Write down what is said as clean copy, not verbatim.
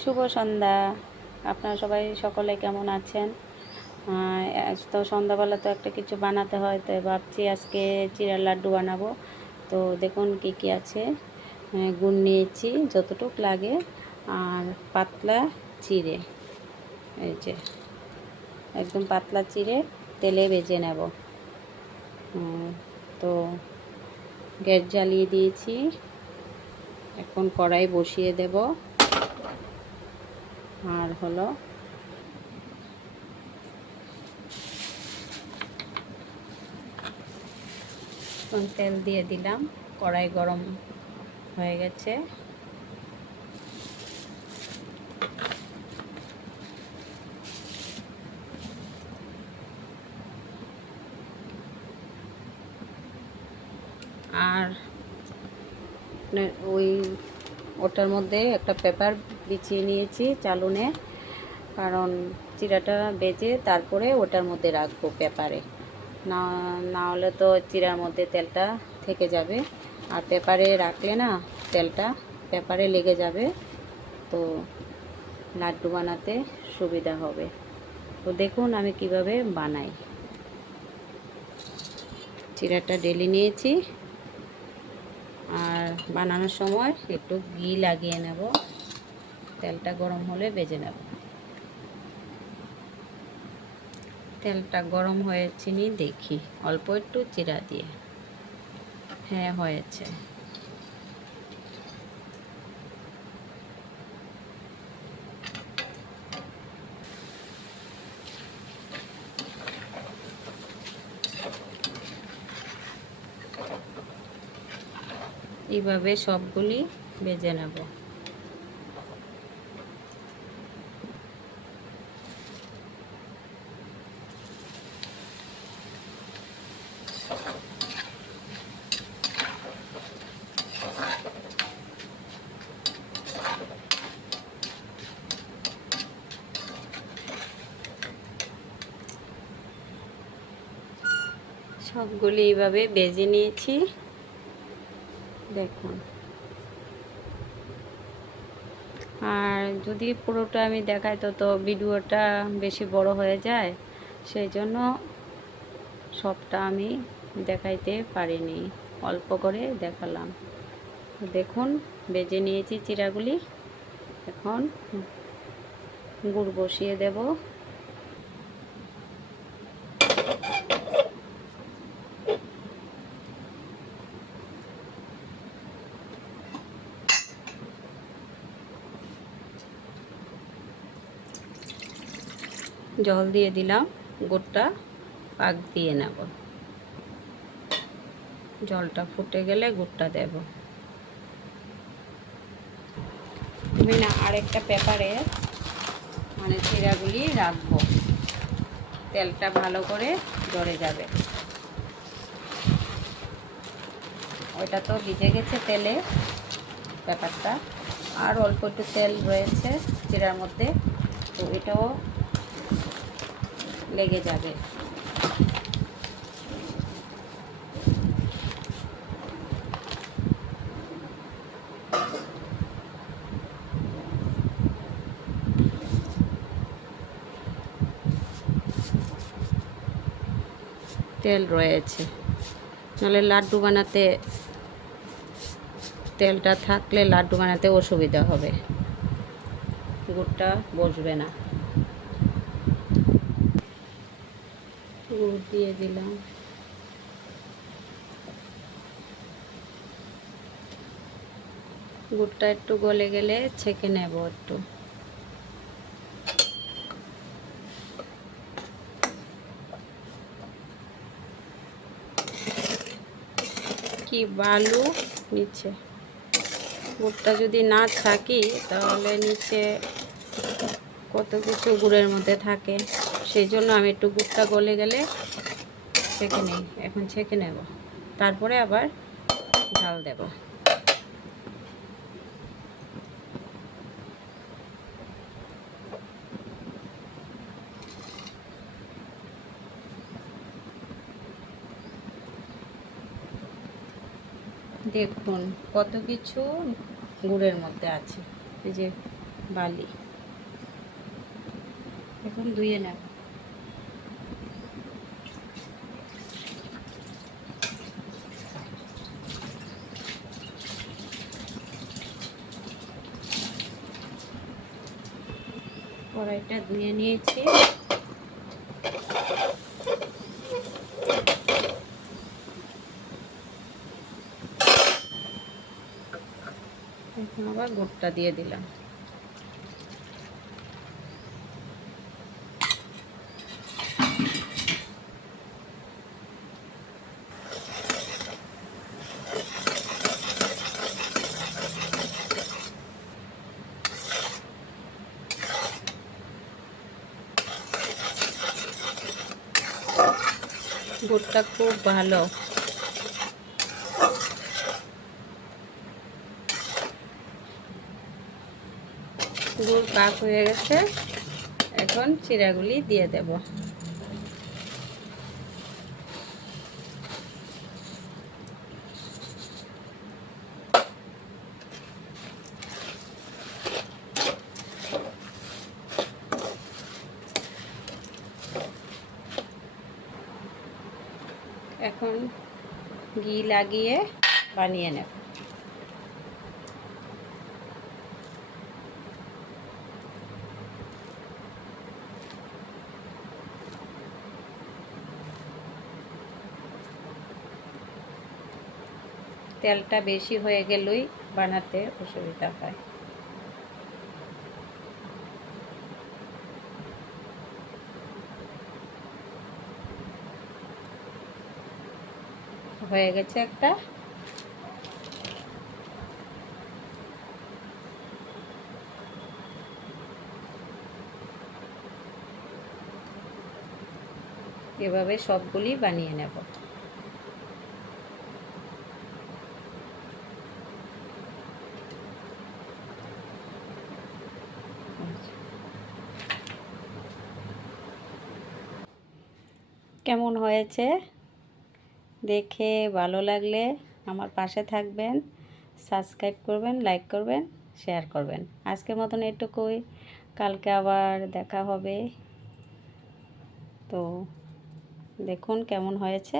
শুভ সন্ধ্যা। আপনারা সবাই সকলে কেমন আছেন? আজ তো সন্ধ্যাবেলা তো একটা কিছু বানাতে হয়, তো ভাবছি আজকে চিড়ার লাড্ডু বানাবো। তো দেখুন কি কি আছে। গুড় নিয়েছি যতটুক লাগে, আর পাতলা চিড়ে, এই যে একদম পাতলা চিড়ে তেলে ভেজে নেব। তো গ্যাস জ্বালিয়ে দিয়েছি, এখন কড়াই বসিয়ে দেব। আর হলো তেল দিয়ে দিলাম, কড়াই গরম হয়ে গেছে। আর ওই ওটার মধ্যে একটা পেপার বিছিয়ে নিয়েছি চালুনে, কারণ চিড়াটা বেজে তারপরে ওটার মধ্যে রাখবো পেপারে। না না হলে তো চিড়ার মধ্যে তেলটা থেকে যাবে, আর পেপারে রাখলে না তেলটা পেপারে লেগে যাবে, তো লাড্ডু বানাতে সুবিধা হবে। তো দেখুন আমি কিভাবে বানাই। চিড়াটা ঢেলে নিয়েছি, আর বানানোর সময় একটু ঘি লাগিয়ে নেব, তেলটা গরম হলে ভেজে নেব। তেলটা গরম হয়েছে নি দেখি, অল্প একটু চিড়া দিয়ে। হ্যাঁ, হয়েছে। এইভাবে সবগুলি ভেজে নেব। সবগুলি এইভাবে ভেজে নিয়েছি, দেখুন। আর যদি পুরোটা আমি দেখাই তো ভিডিওটা বেশি বড় হয়ে যায়, সেই জন্য সবটা আমি দেখাইতে পারিনি, অল্প করে দেখালাম। দেখুন ভেজে নিয়েছি চিড়াগুলি, এখন গুড় বসিয়ে দেব। জল দিয়ে দিলাম, গুড়টা পাক দিয়ে নেব। জলটা ফুটে গেলে গুড়টা দেব। আমি না আরেকটা পেপারে মানে চিড়াগুলি রাখবো, তেলটা ভালো করে ঝরে যাবে। ওইটা তো ভিজে গেছে তেলে পেপারটা, আর অল্প একটু তেল রয়েছে চিড়ার মধ্যে, তো এটাও লেগে যাবে। তেল রয়েছে, নাহলে লাড্ডু বানাতে তেলটা থাকলে লাড্ডু বানাতে অসুবিধা হবে, গুড়টা বসবে না। গুড় দিয়ে দিলাম। গুড়টা একটু গলে গেলে ছেঁকে নেব একটু। কি বালু নিচে, গুড়টা যদি না থাকি তাহলে নিচে কত কিছু গুড়ের মধ্যে থাকে, সেই জন্য আমি একটু গুড়টা গলে গেলে ছেঁকে নিই। এখন ছেঁকে নেব, তারপরে আবার ঢাল দেব। দেখুন কত কিছু গুড়ের মধ্যে আছে, এই যে বালি। এখন ধুয়ে নেব। কড়াইটা ধুয়ে নিয়েছি। এখন আবার গুড়টা দিয়ে দিলাম। গুড়টা খুব ভালো। গুড় পাক হয়ে গেছে, এখন চিড়াগুলি দিয়ে দেব। এখন ঘি লাগিয়ে বানিয়ে নেব। তেলটা বেশি হয়ে গেলেই বানাতে অসুবিধা হয়। হয়ে গেছে একটা। এভাবে সবগুলি বানিয়ে নেব। কেমন হয়েছে দেখে ভালো লাগলে আমার পাশে থাকবেন, সাবস্ক্রাইব করবেন, লাইক করবেন, শেয়ার করবেন। আজকের মতন এটুকুই, কালকে আবার দেখা হবে। তো দেখুন কেমন হয়েছে।